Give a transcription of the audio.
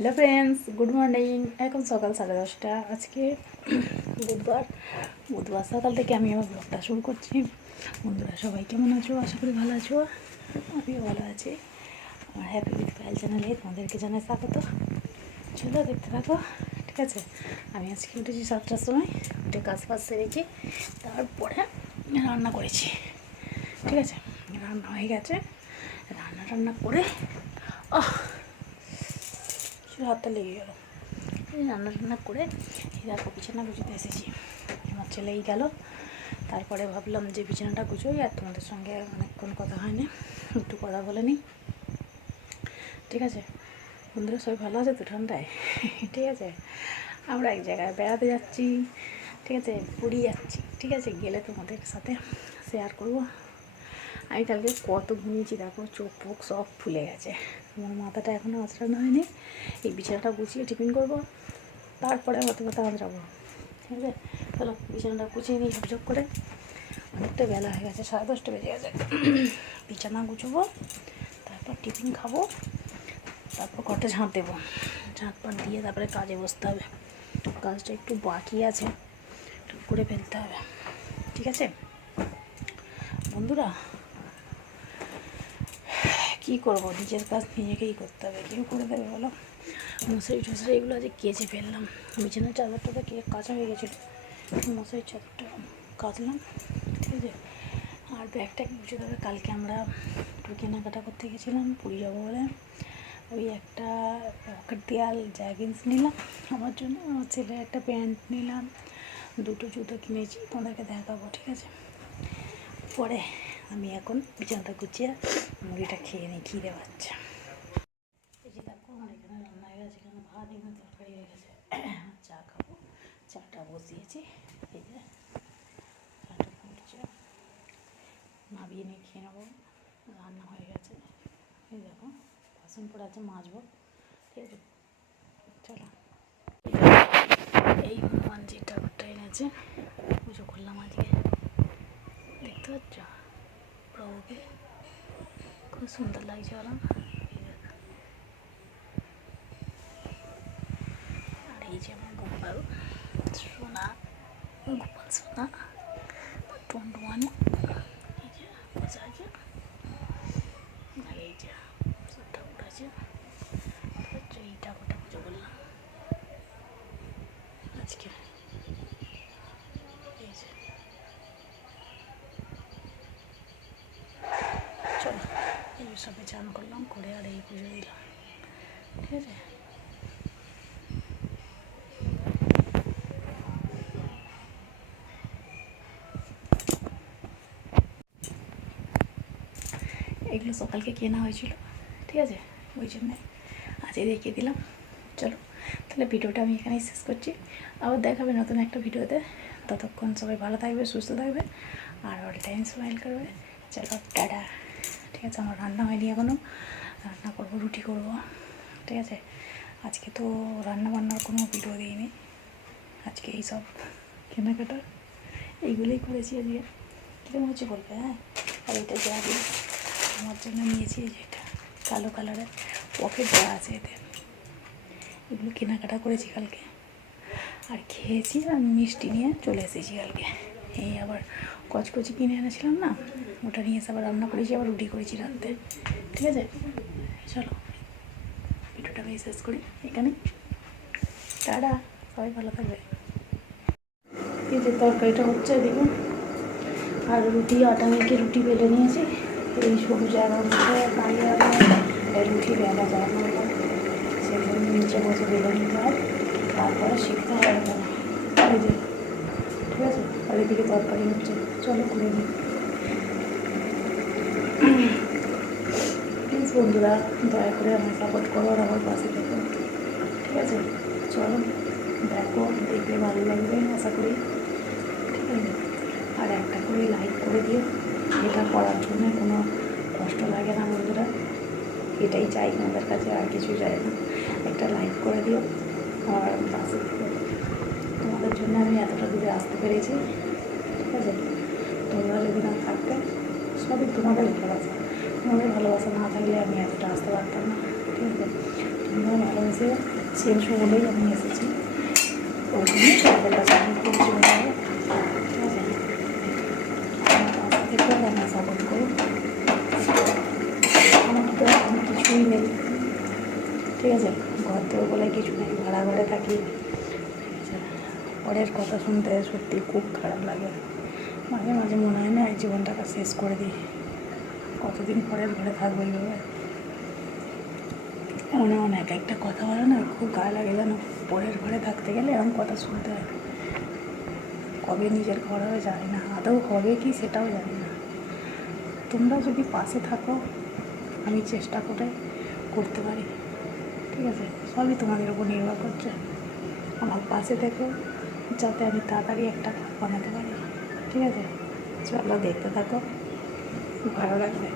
Hello friends, good morning. এখন সকাল 10:30। আজকে বুধবার বুধবার সকাল থেকে আমি আমার ব্লগটা শুরু করছি। বন্ধুরা সবাই কেমন আছো? আশা করি ভালো আছো। আমিও ভালো আছি। আমার হ্যাপি উইথ পায়েল চ্যানেলে তোমাদেরকে জানাই স্বাগত। চলো দেখতে থাকো, ঠিক আছে। আমি আজকে উঠেছি 7টার সময়, উঠে কাজ ফাজ সেরেছি, তারপরে রান্না করেছি, ঠিক আছে। রান্না হয়ে গেছে, রান্না করে হাতটা লেগে গেল। রান্না করে দেখো বিছানা গুছোতে এসেছি। আমার ছেলেই গেল, তারপরে ভাবলাম যে বিছানাটা গুছোই, আর তোমাদের সঙ্গে অনেকক্ষণ কথা হয়নি, একটু কথা বলে নিই, ঠিক আছে। বন্ধুরা সবাই ভালো আছে তো ঠান্ডায়? ঠিক আছে, আমরা এক জায়গায় বেড়াতে যাচ্ছি, ঠিক আছে, পুরী যাচ্ছি, ঠিক আছে। গেলে তোমাদের সাথে শেয়ার করবো। আমি কালকে কত ঘুমিয়েছি দেখো, চোখ ফোক সব ফুলে গেছে, আমার মাথাটা এখনও আঁচড়ানো হয়নি। এই বিছানাটা গুছিয়ে টিফিন করবো, তারপরে হতে হতে আঁচড়াবো, ঠিক আছে। চলো বিছানাটা গুছিয়ে নিই ঝকঝক করে। অনেকটা বেলা হয়ে গেছে, 10:30 বেজে গেছে। বিছানা গুছবো, তারপর টিফিন খাবো, তারপর ঘরটা ঝাঁট দেবো। ঝাঁট পাট দিয়ে তারপরে কাজে বসতে হবে। কাজটা একটু বাকি আছে, একটু করে ফেলতে হবে, ঠিক আছে। বন্ধুরা কী করবো, নিজের কাজ নিজেকেই করতে হবে, কেউ করে দেবে বলো? মশারি টশারি এগুলো আজ কেচে ফেললাম। বিছানার চাদরটা কাঁচা হয়ে গেছিলো, মশারির চাদরটা কাচলাম, ঠিক আছে। আর ব্যাগটা গুছিয়ে দেবে। কালকে আমরা একটু কেনাকাটা করতে গেছিলাম পুরী যাবো বলে। ওই একটা পকেট দেওয়াল জ্যাগিন্স নিলাম আমার জন্য, আমার ছেলের একটা প্যান্ট নিলাম, দুটো জুতো কিনেছি, তোমাদেরকে দেখাবো, ঠিক আছে। পরে আমি এখন বিছানাটা গুছিয়ে মুড়িটা খেয়ে নিই, খিদে পাচ্ছে। এই যে দেখো আমার এখানে রান্না হয়ে গেছে, এখানে ভাত, এখানে তরকারি হয়ে গেছে। চা খাবো, চাটা বসিয়েছি, এই যে চাটা ফুটছে, নাবিয়ে নিয়ে খেয়ে নেবো। রান্না হয়ে গেছে, এই দেখো বাসন পড়ে আছে, মাজবো, ঠিক আছে। চলো, এই হনুমান যে ঠাকুরটা এনেছে, পুজো করলাম আজকে, দেখতে পাচ্ছ প্রভুকে, খুব সুন্দর লাগছে ওরা। আর এই যে আমার গোপাল সোনা, গোপাল সোনা টন্ডুয়ানি, এই যে বসে আছে। আর এই যে সব ঠাকুর আছে, এই ঠাকুরটা পুজো করলাম আজকে। এই যে চলো, এই সবে চান করলাম, করে আর এই পুজো দিলাম, ঠিক আছে। এগুলো সকালকে কেনা হয়েছিল, ঠিক আছে, ওই জন্যে আজকে দেখিয়ে দিলাম। চলো তাহলে ভিডিওটা আমি এখানেই শেষ করছি, আবার দেখাবে নতুন একটা ভিডিওতে। ততক্ষণ সবাই ভালো থাকবে, সুস্থ থাকবে, আর অল টাইম স্মাইল করবে। চলো টাটা, ঠিক আছে। আমার রান্না হয়নি এখনও, রান্না করবো, রুটি করবো, ঠিক আছে। আজকে তো রান্না বান্নার কোনো ভিডিও দিইনি, আজকে এইসব কেনাকাটা এইগুলোই করেছি আজকে। কীরকম হচ্ছে বলবে, হ্যাঁ। আর এটা যা দিয়ে আমার জন্য নিয়েছি, যেটা কালো কালারের পকেট দেওয়া আছে এতে, এগুলো কেনাকাটা করেছি কালকে, আর খেয়েছি, আর মিষ্টি নিয়ে চলে এসেছি কালকে। এই আবার কচকচি কিনে এনেছিলাম না, ওটা নিয়ে এসে আবার রান্না করেছি, আবার রুটি করেছি রাত্রে, ঠিক আছে। চলো ভিডিওটা আমি শেষ করি এখানে, টাটা, সবাই ভালো থাকবে। এই যে তরকারিটা হচ্ছে দেখুন, আর রুটি আটা মেখে রুটি বেলে নিয়েছি, এই সরু জায়গার মধ্যে দাঁড়িয়ে রুটি বেলা যায় না, সেগুলো নিচে বসে বেলে নিতে হয়, তারপরে শিখতে হয় এখানে, এই যে, ঠিক আছে। আর এদিকে তরকারি হচ্ছে, চলো করে দিই। প্লিজ বন্ধুরা দয়া করে আমার সাপোর্ট করো, আর আমার পাশে থেকো, ঠিক আছে। চলো দেখো, দেখলে ভালো লাগবে আশা করি, ঠিক আছে। আর একটা করে লাইক করে দিও, এটা করার জন্য কোনো কষ্ট লাগে না বন্ধুরা, এটাই চাই আমাদের কাছে, আর কিছু চাই না। একটা লাইক করে দিও, আর পাশে থেকো, তোমাদের জন্য আমি এতটা দূরে আসতে পেরেছি, ঠিক আছে। তোমরা যদি না থাকতে, সবই তোমাদের ভালোবাসা, তোমাদের ভালোবাসা না থাকলে আমি এতটা আসতে পারতাম না, ঠিক আছে। তোমরা ভালোবেসে চেয়েছো বলেই আমি এসেছি। ওই জন্য তোমাদেরটা সাপোর্ট করছি বলে, ঠিক আছে? আমার পাশে থেকেও আমার সাপোর্ট করো। আমার তো এখন কিছুই নেই, ঠিক আছে? ঘর থেকে বলে কিছু নেই, ভাড়া ঘরে থাকি, ঠিক আছে? পরের কথা শুনতে সত্যি খুব খারাপ লাগে। মাঝে মাঝে মনে হয় না এই জীবনটাকে শেষ করে দিই, কতদিন পরের ঘরে থাকবো এইভাবে। এমন এক একটা কথা বলে না, খুব গায়ে লাগে যেন। পরের ঘরে থাকতে গেলে এরকম কথা শুনতে হয়। কবে নিজের ঘর হবে জানি না, আদৌ হবে কি সেটাও জানি না। তোমরা যদি পাশে থাকো, আমি চেষ্টা করে করতে পারি, ঠিক আছে? সবই তোমাদের উপর নির্ভর করছে। আমার পাশে থেকো যাতে আমি তাড়াতাড়ি একটা ঘর বানাতে পারি, ঠিক আছে? চলো দেখতে থাকো, ভালো লাগবে।